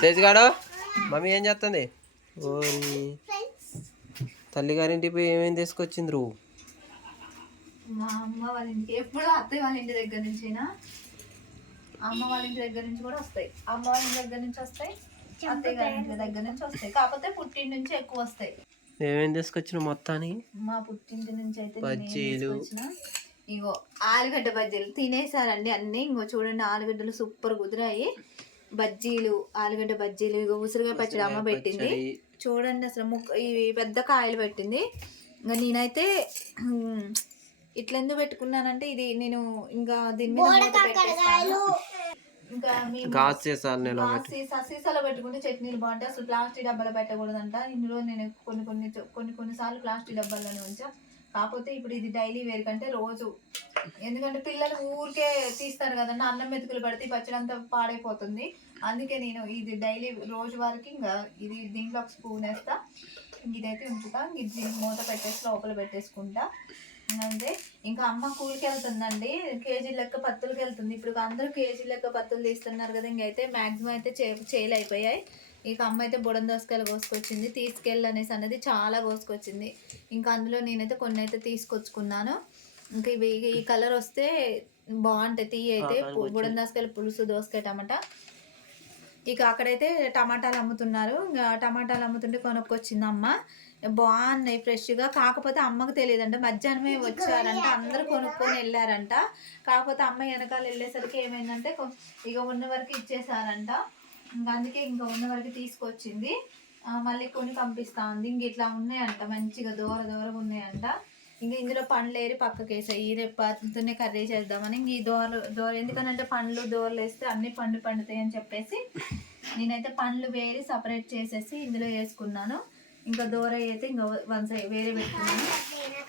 తేజగాడు mummy ఏం చేస్తుంది? ఓరి తల్లిగారింటికి పోయి ఏమేమి తీసుకొచ్చింది రూ మా అమ్మ వాళ్ళ ఇంటికి ఎప్పుడు అత్తయ్య వాళ్ళ ఇంటి దగ్గర నుంచైనా అమ్మ వాళ్ళ ఇంటి దగ్గర నుంచి కూడా వస్తాయి. అమ్మ వాళ్ళ ఇంటి దగ్గర నుంచి వస్తాయి అత్తయ్య గారి ఇంటి దగ్గర నుంచి వస్తాయి. కాకపోతే పుట్టింటి నుంచి ఎక్కువ వస్తాయి. ఏమేమి తీసుకొచ్చిన మొత్తానికి? మా పుట్టింటి నుంచి అయితే బజ్జీలు. ఇగో ఆలుగడ్డ బజ్జీలు. తినేసారండి అన్ని. ఇంకో చూడండి ఆలుగడ్డలు సూపర్ కుదిరాయి. బజ్జీలు ఆలుగడ్డ బజ్జీలు ఇగో ఉసిరిగా పచ్చడి అమ్మ పెట్టింది. చూడండి అసలు ముక్క ఇవి పెద్ద కాయలు పెట్టింది. ఇంకా నేనైతే ఇట్లా ఎందుకు పెట్టుకున్నానంటే ఇది నేను ఇంకా దీని మీద మూత పెట్టేస్తాను. ఇంకా గాజు నేను సీసా సీసాలో పెట్టుకుంటే చట్నీలు బాగుంటాయి. అసలు ప్లాస్టిక్ డబ్బాలో పెట్టకూడదంట. ఇందులో నేను కొన్ని కొన్ని కొన్ని కొన్ని సార్లు ప్లాస్టిక్ డబ్బాల్లోనే ఉంచా. కాకపోతే ఇప్పుడు ఇది డైలీ వేర్ కంటే రోజు. ఎందుకంటే పిల్లలు ఊరికే తీస్తారు కదండి. అన్నం మెతుకులు పడితే పచ్చడి అంతా పాడైపోతుంది. అందుకే నేను ఇది డైలీ రోజు వరకు ఇంకా ఇది దీంట్లో ఒక స్పూన్ వేస్తా. ఇదైతే ఉంచుతా. ఇది మూత పెట్టేసి లోపల పెట్టేసుకుంటా. అంతే. ఇంకా అమ్మ కూలికి వెళ్తుందండి. కేజీ లెక్క పత్తులకి వెళ్తుంది. ఇప్పుడు అందరూ కేజీ లెక్క పత్తులు తీస్తున్నారు కదా ఇంకైతే మాక్సిమం అయితే చే చేలు అయిపోయాయి ఇక అమ్మ అయితే బుడం దోసకాయలు కోసుకొచ్చింది. తీసుకెళ్ళి అనేసి అనేది చాలా కోసుకొచ్చింది. ఇంకా అందులో నేనైతే కొన్ని అయితే తీసుకొచ్చుకున్నాను. ఇంకా ఇవి ఈ కలర్ వస్తే బాగుంటాయి. తీయ అయితే బుడం దోసకాయలు పులుసు దోసకాయ టమాటా. ఇక అక్కడైతే టమాటాలు అమ్ముతున్నారు. టమాటాలు అమ్ముతుంటే కొనుక్కొచ్చింది అమ్మ బాగున్నాయి ఫ్రెష్గా. కాకపోతే అమ్మకు తెలియదంట. మధ్యాహ్నమే వచ్చారంట. అందరూ కొనుక్కొని వెళ్ళారంట. కాకపోతే అమ్మ వెనకాల వెళ్ళేసరికి ఏమైందంటే కొ- ఇక ఉన్న వరకు ఇచ్చేసారంట ఇంకా అందుకే ఇంకా ఉన్న వరకు తీసుకొచ్చింది. మళ్ళీ కొని పంపిస్తా ఉంది. ఇంక ఇట్లా ఉన్నాయంట. మంచిగా దూర దూరంగా ఉన్నాయంట. ఇంకా ఇందులో పండ్లు ఏరి పక్కకి వేసాయి ఈ రేపు కర్రీ చేద్దామని ఇంక ఈ దోరలు దోర ఎందుకనంటే పండ్లు దోరలు వేస్తే అన్ని పండ్లు పండుతాయి అని చెప్పేసి నేనైతే పండ్లు వేరి సపరేట్ చేసేసి ఇందులో వేసుకున్నాను. ఇంకా దోర అయితే ఇంకా వన్ సైడ్ వేరే పెట్టుకున్నాను.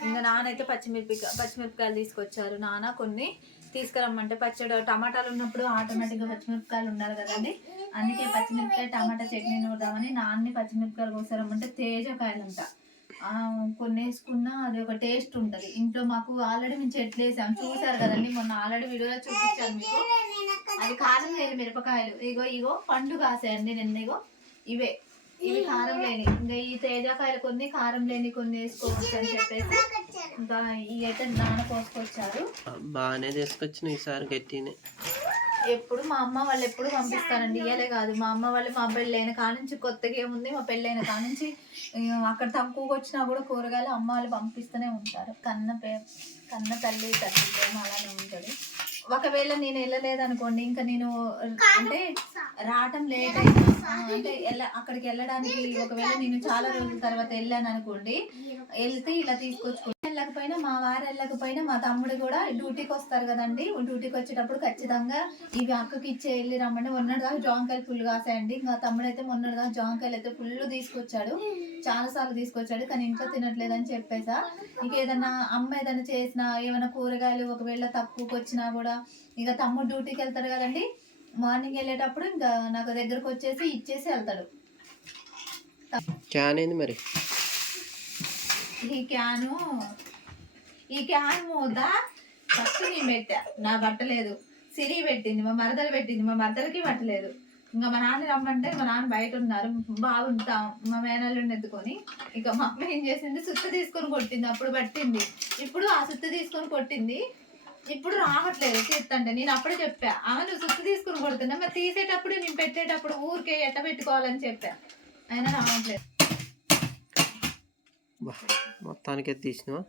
ఇంకా నానైతే పచ్చిమిరపకాయ పచ్చిమిరపకాయలు తీసుకొచ్చారు. నాన్న కొన్ని తీసుకురమ్మంటే పచ్చడి టమాటాలు ఉన్నప్పుడు ఆటోమేటిక్గా పచ్చిమిరపకాయలు ఉండాలి కదండి. అందుకే పచ్చిమిరపకాయ టమాటా చట్నీ నూడదామని నాన్ని పచ్చిమిరపకాయలు కోసారమ్మంటే తేజకాయలు అంట కొన్ని వేసుకున్నా అది ఒక టేస్ట్ ఉంటుంది. ఇంట్లో మాకు ఆల్రెడీ మేము చెట్లు వేసాం. చూసారు కదండి మొన్న ఆల్రెడీ వీడియోలో చూపించాను మీకు. అది కారం లేని మిరపకాయలు. ఇగో ఇగో పండు కాసాయండి నిన్న ఇగో. ఇవే. ఇవి కారం లేని. ఇంకా ఈ తేజకాయలు కొన్ని కారం లేని కొన్ని వేసుకోవచ్చు అని చెప్పేసి ఇంకా ఇవి అయితే నాన్న కోసుకొచ్చారు. బాగానే తీసుకొచ్చిన ఈసారి గట్టినే. ఎప్పుడు మా అమ్మ వాళ్ళు ఎప్పుడు పంపిస్తారండి ఇయ్యలే కాదు. మా అమ్మ వాళ్ళు మా పెళ్ళైన కానుంచి కొత్తగా ఏముంది మా పెళ్ళైన కానుంచి అక్కడ తక్కువకి వచ్చినా కూడా కూరగాయలు అమ్మ వాళ్ళు పంపిస్తూనే ఉంటారు. కన్న పే కన్న తల్లి తల్లి ప్రేమ అలానే ఉంటుంది. ఒకవేళ నేను వెళ్ళలేదు అనుకోండి ఇంకా నేను అంటే రావటం లేట్ అయినా అంటే వెళ్ళ అక్కడికి వెళ్ళడానికి ఒకవేళ నేను చాలా రోజుల తర్వాత వెళ్ళాను అనుకోండి వెళ్తే ఇలా తీసుకొచ్చుకో వెళ్ళకపోయినా మా వారు వెళ్ళకపోయినా మా తమ్ముడు కూడా డ్యూటీకి వస్తారు కదండి. డ్యూటీకి వచ్చేటప్పుడు ఖచ్చితంగా ఇవి అక్కకి ఇచ్చే వెళ్ళి రమ్మంటే మొన్నటిదాకా జాంకాయలు ఫుల్ కాసాయండి. ఇంకా తమ్ముడు అయితే మొన్నటిదాకా జాంకాయలు అయితే ఫుల్ తీసుకొచ్చాడు. చాలా సార్లు తీసుకొచ్చాడు కానీ ఇంట్లో తినట్లేదని చెప్పేసా. ఇక ఏదన్నా అమ్మ ఏదైనా చేసినా ఏమైనా కూరగాయలు ఒకవేళ తక్కువకి వచ్చినా కూడా ఇక తమ్ముడు డ్యూటీకి వెళ్తాడు కదండి. మార్నింగ్ వెళ్ళేటప్పుడు ఇంకా నాకు దగ్గరకు వచ్చేసి ఇచ్చేసి వెళ్తాడు. క్యాన్ ఏంది మరి? ఈ క్యాను ఈ క్యాన్ మూత ఫస్ట్ నేను పెట్టా. నా పట్టలేదు. సిరి పెట్టింది మా మరదలు పెట్టింది మా మరదలకి పట్టలేదు. ఇంకా మా నాన్న రమ్మంటే మా నాన్న బయట ఉన్నారు. బాగుంటాం మా మేనల్లుండి ఎత్తుకొని. ఇంకా మా అమ్మ ఏం చేసింది? సుత్త తీసుకొని కొట్టింది. అప్పుడు పట్టింది. ఇప్పుడు ఆ సుత్త తీసుకొని కొట్టింది. ఇప్పుడు రావట్లేదు తీస్తంటే నేను అప్పుడే చెప్పా. ఆమె నువ్వు సుత్త తీసుకొని కొడుతున్నా మరి తీసేటప్పుడు నేను పెట్టేటప్పుడు ఊరికే ఎట్ట పెట్టుకోవాలని చెప్పా. అయినా రావట్లేదు. బా, మొత్తానికి తీసినావా?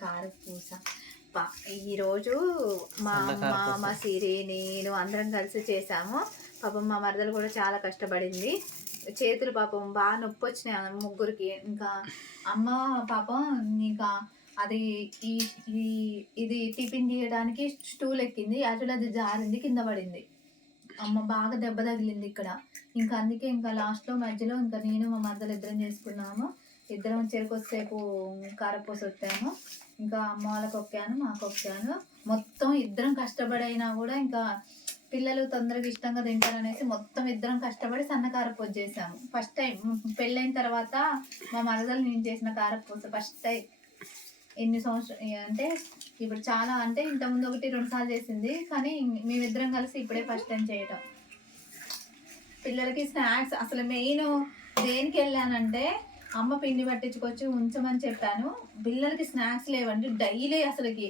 కారపూస ఈరోజు మా అమ్మ మా సిరి నేను అందరం కలిసి చేసాము. పాపం మా మరదలు కూడా చాలా కష్టపడింది. చేతులు పాపం బాగా నొప్పి వచ్చినాయి ముగ్గురికి. ఇంకా అమ్మ పాపం ఇంకా అది ఈ ఇది టిఫిన్ తీయడానికి స్టూల్ ఎక్కింది. యాక్చువల్ అది జారింది కింద పడింది. అమ్మ బాగా దెబ్బ తగిలింది ఇక్కడ. ఇంకా అందుకే ఇంకా లాస్ట్లో మధ్యలో ఇంకా నేను మా మద్దలు ఇద్దరం చేసుకున్నాము. ఇద్దరం చెరుకొద్దిసేపు కారపూస వచ్చాము ఇంకా అమ్మ వాళ్ళకి ఒక్కాను మాకు ఒక్కాను. మొత్తం ఇద్దరం కష్టపడైనా కూడా ఇంకా పిల్లలు తొందరగా ఇష్టంగా తింటారనేసి మొత్తం ఇద్దరం కష్టపడి సన్న కారపూస చేసాము. ఫస్ట్ టైం పెళ్ళైన తర్వాత మా మరదలు నేను చేసిన కారపూస ఫస్ట్ టైం ఎన్ని సంవత్సరం అంటే ఇప్పుడు చాలా అంటే ఇంతకుముందు ఒకటి రెండు సార్లు చేసింది. కానీ మేమిద్దరం కలిసి ఇప్పుడే ఫస్ట్ టైం చేయటం. పిల్లలకి స్నాక్స్ అసలు మెయిన్ దేనికి వెళ్ళానంటే అమ్మ పిండి పట్టించుకొచ్చి ఉంచమని చెప్పాను. పిల్లలకి స్నాక్స్ లేవండి. డైలీ అసలుకి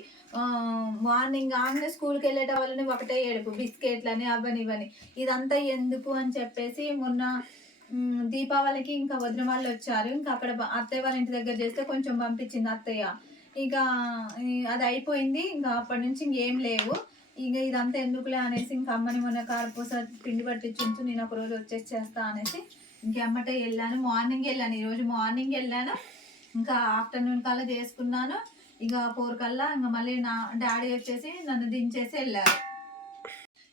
మార్నింగ్ ఆమె స్కూల్కి వెళ్ళేట వాళ్ళని ఒకటే ఏడుపు. బిస్కెట్లని అవని ఇవని. ఇదంతా ఎందుకు అని చెప్పేసి మొన్న దీపావళికి ఇంకా వదిన వాళ్ళు వచ్చారు. ఇంకా అక్కడ అత్తయ్య వాళ్ళ ఇంటి దగ్గర చేస్తే కొంచెం పంపించింది అత్తయ్య. ఇక అది అయిపోయింది. ఇంకా అప్పటి నుంచి ఇంకేం లేవు. ఇక ఇదంతా ఎందుకులే అనేసి ఇంకా అమ్మని మొన్న కారపూస పిండి పట్టించుంచు నేను ఒక రోజు వచ్చేసి చేస్తా అనేసి ఇంకెమ్మటే వెళ్ళాను. మార్నింగ్ వెళ్ళాను. ఈరోజు మార్నింగ్ వెళ్ళాను. ఇంకా ఆఫ్టర్నూన్ కల్లా చేసుకున్నాను. ఇక ఫోర్ కల్లా ఇంకా మళ్ళీ నా డాడీ వచ్చేసి నన్ను దించేసి వెళ్ళారు.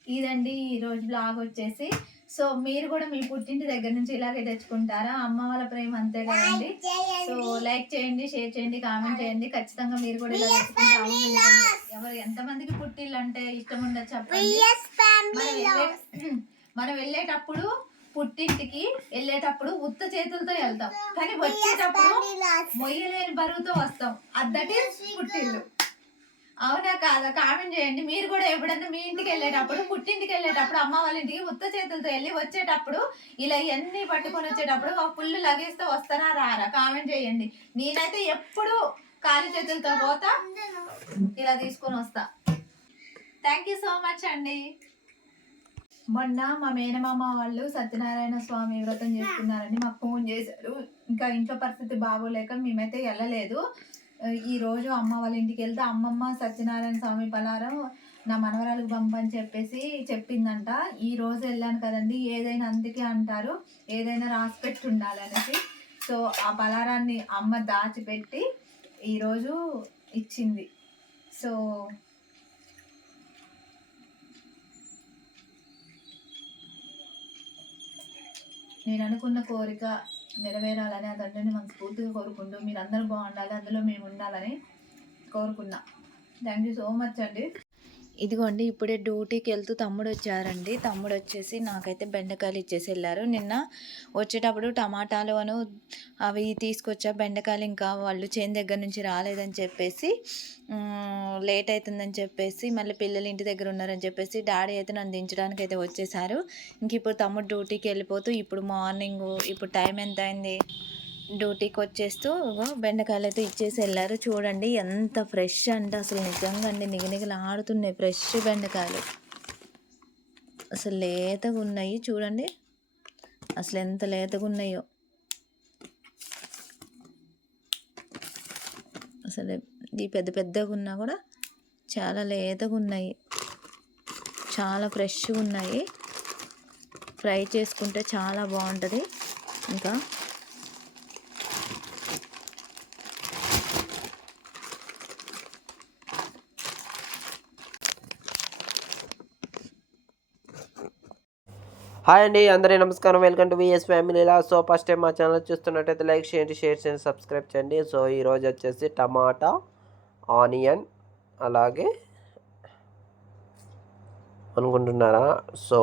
ఇదండి ఈరోజు బ్లాగ్ వచ్చేసి. సో మీరు కూడా మీ పుట్టింటి దగ్గర నుంచి ఇలాగే తెచ్చుకుంటారా? అమ్మ వాళ్ళ ప్రేమ అంతే కదండి సో లైక్ చేయండి షేర్ చేయండి కామెంట్ చేయండి. ఖచ్చితంగా మీరు కూడా ఇలా తెచ్చుకుంటే అవును నిజంగా. ఎవరు ఎంతమందికి పుట్టిల్లు అంటే ఇష్టం ఉండదు చెప్పండి. మనం వెళ్ళేటప్పుడు పుట్టింటికి వెళ్ళేటప్పుడు ఉత్త చేతులతో వెళ్తాం. కానీ వచ్చేటప్పుడు మొయ్యలేని బరువుతో వస్తాం. అద్దటి పుట్టిల్లు. అవునా కాదా కామెంట్ చేయండి. మీరు కూడా ఎప్పుడన్నా మీ ఇంటికి వెళ్ళేటప్పుడు పుట్టింటికి వెళ్ళేటప్పుడు అమ్మ వాళ్ళ ఇంటికి ఉత్త చేతులతో వెళ్ళి వచ్చేటప్పుడు ఇలా ఎన్ని పట్టుకొని వచ్చేటప్పుడు ఒక ఫుల్ లగేజ్తో వస్తారా రారా కామెంట్ చేయండి. నేనైతే ఎప్పుడు ఖాళీ చేతులతో పోతా ఇలా తీసుకొని వస్తా. థ్యాంక్ యూ సో మచ్ అండి. మొన్న మా మేనమామ వాళ్ళు సత్యనారాయణ స్వామి వ్రతం చేసుకున్నారని మాకు ఫోన్ చేశారు. ఇంకా ఇంట్లో పరిస్థితి బాగోలేక మేమైతే వెళ్ళలేదు. ఈ రోజు అమ్మ వాళ్ళ ఇంటికి వెళ్తే అమ్మమ్మ సత్యనారాయణ స్వామి పలారం నా మనవరాలకు పంపని చెప్పేసి చెప్పిందంట. ఈ రోజు వెళ్ళాను కదండి ఏదైనా అందుకే అంటారు ఏదైనా రాసి పెట్టి సో ఆ పలారాన్ని అమ్మ దాచిపెట్టి ఈరోజు ఇచ్చింది. సో నేను అనుకున్న కోరిక నెరవేరాలని ఆ తండ్రిని మనస్ఫూర్తిగా కోరుకుంటూ మీరు అందరూ బాగుండాలి అందులో మేము ఉండాలని కోరుకున్నా. థ్యాంక్ యూ సో మచ్ అండి. ఇదిగోండి ఇప్పుడే డ్యూటీకి వెళ్తూ తమ్ముడు వచ్చారండి తమ్ముడు వచ్చేసి నాకైతే బెండకాయలు ఇచ్చేసి వెళ్ళారు నిన్న వచ్చేటప్పుడు టమాటాలు అను అవి తీసుకొచ్చా బెండకాయలు ఇంకా వాళ్ళు చేను దగ్గర నుంచి రాలేదని చెప్పేసి లేట్ అవుతుందని చెప్పేసి మళ్ళీ పిల్లలు ఇంటి దగ్గర ఉన్నారని చెప్పేసి డాడీ అయితే నన్ను దించడానికి అయితే వచ్చేసారు. ఇంక ఇప్పుడు తమ్ముడు డ్యూటీకి వెళ్ళిపోతూ ఇప్పుడు మార్నింగ్ ఇప్పుడు టైం ఎంత అయింది డ్యూటీకి వచ్చేస్తూ బెండకాయలు అయితే ఇచ్చేసి వెళ్ళారు. చూడండి ఎంత ఫ్రెష్ అంటే అసలు నిజంగా అండి నిగనిగలు ఆడుతున్నాయి ఫ్రెష్ బెండకాయలు. అసలు లేతగా ఉన్నాయి చూడండి. అసలు ఎంత లేతగా ఉన్నాయో అసలు ఈ పెద్ద పెద్దగా ఉన్నా కూడా చాలా లేతగా ఉన్నాయి చాలా ఫ్రెష్గా ఉన్నాయి ఫ్రై చేసుకుంటే చాలా బాగుంటుంది. ఇంకా హాయ్ అండి అందరి నమస్కారం. వెల్కమ్ టు విఎస్ ఫ్యామిలీలా సో ఫస్ట్ టైం మా ఛానల్ చూస్తున్నట్టయితే లైక్ చేయండి షేర్ చేయండి సబ్స్క్రైబ్ చేయండి. సో ఈరోజు వచ్చేసి టమాటా ఆనియన్ అలాగే అనుకుంటున్నారా? సో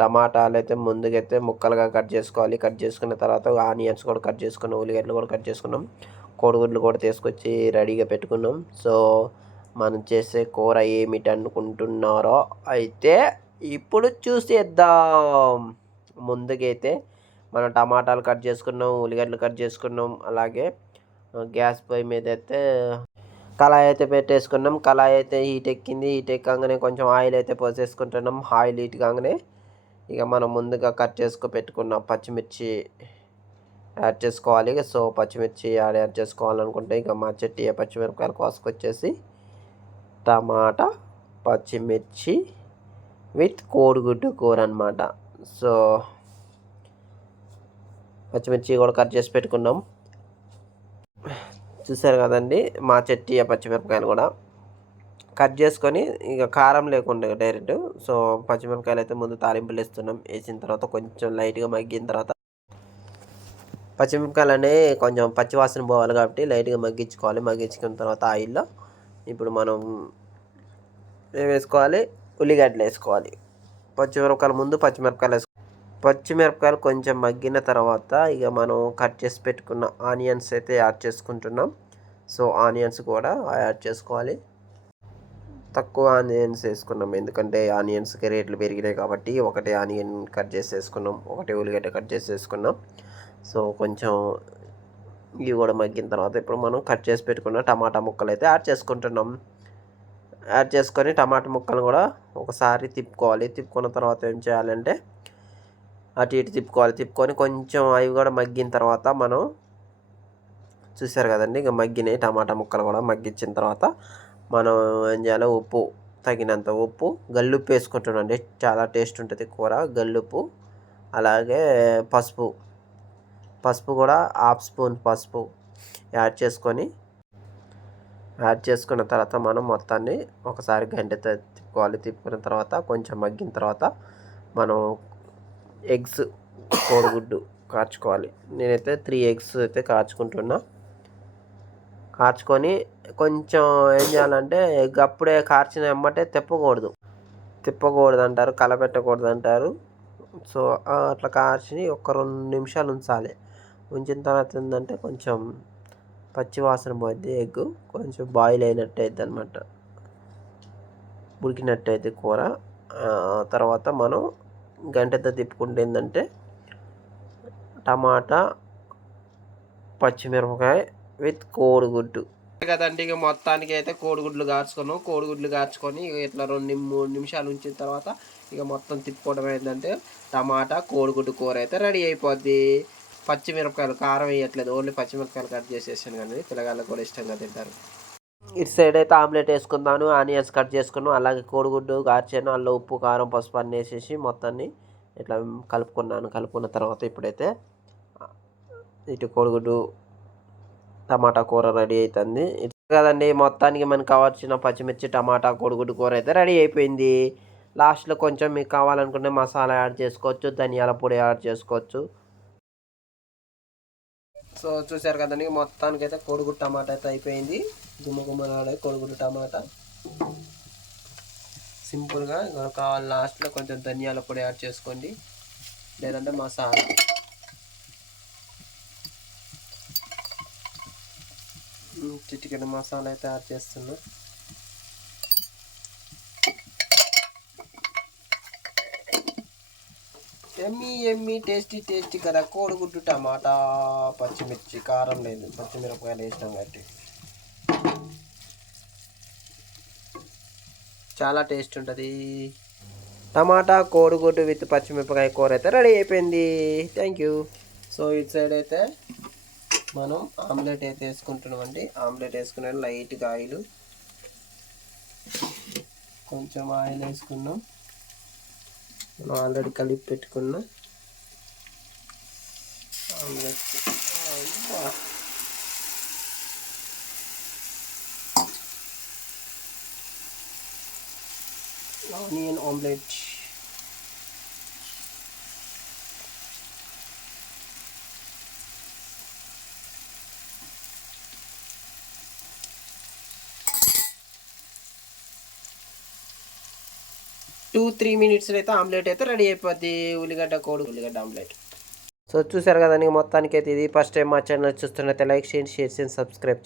టమాటాలు అయితే ముందుకైతే ముక్కలుగా కట్ చేసుకోవాలి. కట్ చేసుకున్న తర్వాత ఆనియన్స్ కూడా కట్ చేసుకున్నాం. ఉల్లిగడ్డలు కూడా కట్ చేసుకున్నాం. కోడిగుడ్లు కూడా తీసుకొచ్చి రెడీగా పెట్టుకున్నాం. సో మనం చేసే కూర ఏమిటి అనుకుంటున్నారో అయితే ఇప్పుడు చూసేద్దాం. ముందుకైతే మనం టమాటాలు కట్ చేసుకున్నాం ఉల్లిగడ్డలు కట్ చేసుకున్నాం అలాగే గ్యాస్ పొయ్యి మీద అయితే కళాయి అయితే పెట్టేసుకున్నాం. కళాయి అయితే హీట్ ఎక్కింది హీట్ ఎక్కగానే కొంచెం ఆయిల్ అయితే పోసేసుకుంటున్నాం. ఆయిల్ హీట్ కాగానే ఇక మనం ముందుగా కట్ చేసుకు పెట్టుకున్న పచ్చిమిర్చి యాడ్ చేసుకోవాలి. సో పచ్చిమిర్చి యాడ్ యాడ్ చేసుకోవాలనుకుంటే ఇక మా చెట్టు పచ్చిమిరపకాయలు కోసుకొచ్చేసి టమాటా పచ్చిమిర్చి విత్ కోడిగుడ్డు కూర అనమాట సో పచ్చిమిర్చి కూడా కట్ చేసి పెట్టుకున్నాం. చూసారు కదండి మా చెట్టి పచ్చిమిరపకాయలు కూడా. కట్ చేసుకొని ఇక కారం లేకుండా డైరెక్ట్ సో పచ్చిమిరపకాయలు అయితే ముందు తాలింపులు వేస్తున్నాం. వేసిన తర్వాత కొంచెం లైట్గా మగ్గిన తర్వాత పచ్చిమిరపకాయలు అనేవి కొంచెం పచ్చివాసన పోవాలి కాబట్టి లైట్గా మగ్గించుకోవాలి. మగ్గించుకున్న తర్వాత ఆయిల్లో ఇప్పుడు మనం ఏం వేసుకోవాలి? ఉల్లిగడ్డలు వేసుకోవాలి. పచ్చిమిరపకాయలు ముందు పచ్చిమిరపకాయలు వేసుకోవాలి పచ్చిమిరపకాయలు కొంచెం మగ్గిన తర్వాత ఇక మనం కట్ చేసి పెట్టుకున్న ఆనియన్స్ అయితే యాడ్ చేసుకుంటున్నాం. సో ఆనియన్స్ కూడా యాడ్ చేసుకోవాలి. తక్కువ ఆనియన్స్ వేసుకున్నాం. ఎందుకంటే ఆనియన్స్కి రేట్లు పెరిగినాయి కాబట్టి ఒకటే ఆనియన్ కట్ చేసి వేసుకున్నాం. ఒకటే ఉల్లిగడ్డ కట్ చేసి వేసుకున్నాం. సో కొంచెం ఇవి కూడా మగ్గిన తర్వాత ఇప్పుడు మనం కట్ చేసి పెట్టుకున్న టమాటా ముక్కలు అయితే యాడ్ చేసుకుంటున్నాం. యాడ్ చేసుకొని టమాటా ముక్కలు కూడా ఒకసారి తిప్పుకోవాలి. తిప్పుకున్న తర్వాత ఏం చేయాలంటే అటు ఇటు తిప్పుకోవాలి. తిప్పుకొని కొంచెం అవి కూడా మగ్గిన తర్వాత మనం చూసారు కదండి ఇక మగ్గినాయి టమాటా ముక్కలు కూడా మగ్గించిన తర్వాత మనం ఏం చేయాలి? ఉప్పు తగినంత ఉప్పు గల్లుప్పు వేసుకుంటున్నాండి చాలా టేస్ట్ ఉంటుంది కూర. గల్లుప్పు అలాగే పసుపు పసుపు కూడా హాఫ్ స్పూన్ పసుపు యాడ్ చేసుకొని యాడ్ చేసుకున్న తర్వాత మనం మొత్తాన్ని ఒకసారి గంటెతో తిప్పుకోవాలి తిప్పుకున్న తర్వాత కొంచెం మగ్గిన తర్వాత మనం ఎగ్స్ కోడిగుడ్డు కార్చుకోవాలి నేనైతే త్రీ ఎగ్స్ అయితే కార్చుకుంటున్నా కార్చుకొని కొంచెం ఏం చేయాలంటే ఎగ్ అప్పుడే కార్చిన ఎమ్మటే తిప్పకూడదు. తిప్పకూడదు అంటారు కలపెట్టకూడదు అంటారు సో అట్లా కార్చి ఒక రెండు నిమిషాలు ఉంచాలి. ఉంచిన తర్వాత ఏంటంటే కొంచెం పచ్చివాసన పోద్ది ఎగ్ కొంచెం బాయిల్ అయినట్టు అవుతుంది అనమాట ఉడికినట్టు అయితే కూర. తర్వాత మనం గంటతో తిప్పుకుంటే ఏంటంటే టమాటా పచ్చిమిరపకాయ విత్ కోడిగుడ్డు. కదండి ఇక మొత్తానికి అయితే కోడిగుడ్లు కాచుకున్నాం కోడిగుడ్లు కాచుకొని ఇక ఇట్లా రెండు మూడు నిమిషాలు ఉంచిన తర్వాత ఇక మొత్తం తిప్పుకోవడం ఏంటంటే టమాటా కోడిగుడ్డు కూర అయితే రెడీ అయిపోద్ది. పచ్చిమిరపకాయలు కారం వేయట్లేదు. ఓన్లీ పచ్చిమిరపకాయలు కట్ చేసేసాను కానీ పిల్లగాళ్ళకి కూడా ఇష్టంగా తింటారు. ఇటు సైడ్ అయితే ఆమ్లెట్ వేసుకుందాను ఆనియన్స్ కట్ చేసుకున్నాను అలాగే కోడిగుడ్డు గార్చాను అందులో ఉప్పు కారం పసుపు అన్నీ వేసేసి మొత్తాన్ని ఇట్లా కలుపుకున్నాను. కలుపుకున్న తర్వాత ఇప్పుడైతే ఇటు కోడిగుడ్డు టమాటా కూర రెడీ అవుతుంది ఇటు కదండి మొత్తానికి మనకు కావాల్సిన పచ్చిమిర్చి టమాటా కోడిగుడ్డు కూర అయితే రెడీ అయిపోయింది. లాస్ట్లో కొంచెం మీకు కావాలనుకుంటే మసాలా యాడ్ చేసుకోవచ్చు ధనియాల పొడి యాడ్ చేసుకోవచ్చు. సో చూసారు కదండి మొత్తానికి అయితే కోడిగుడ్డు టమాటా అయితే అయిపోయింది. గుమ్మగుమ్మలాడే కోడిగుడ్డు టమాటా. సింపుల్గా కావాలి లాస్ట్లో కొంచెం ధనియాల పొడి యాడ్ చేసుకోండి. లేదంటే మసాలా చిటికెన మసాలా అయితే యాడ్ చేస్తున్నాం. ఎమ్మి ఎమ్మి టేస్టీ టేస్టీ కదా. కోడిగుడ్డు టమాటా పచ్చిమిర్చి కారం లేదు. పచ్చిమిరపకాయలు వేసినాం కాబట్టి. చాలా టేస్ట్ ఉంటుంది. టమాటా కోడిగుడ్డు విత్ పచ్చిమిరపకాయ కూర అయితే రెడీ అయిపోయింది. థ్యాంక్ యూ సో ఇటు సైడ్ అయితే మనం ఆమ్లెట్ అయితే వేసుకుంటున్నాం అండి. ఆమ్లెట్ వేసుకునే లైట్గా ఆయిల్. కొంచెం ఆయిల్ వేసుకున్నాం. మనం ఆల్రెడీ కలిపి పెట్టుకున్న omelette. Onion omelette. Two three minutes అయితే ఆమ్లెట్ అయితే రెడీ అయిపోద్ది ఉల్లిగడ్డ కోడి. ఉల్లిగడ్డ ఆమ్లెట్. సో చూసారు కదండి మొత్తానికి అయితే ఇది ఫస్ట్ టైం మా ఛానల్ చూస్తున్నట్టే లైక్ చేయండి షేర్ చేయండి సబ్స్క్రైబ్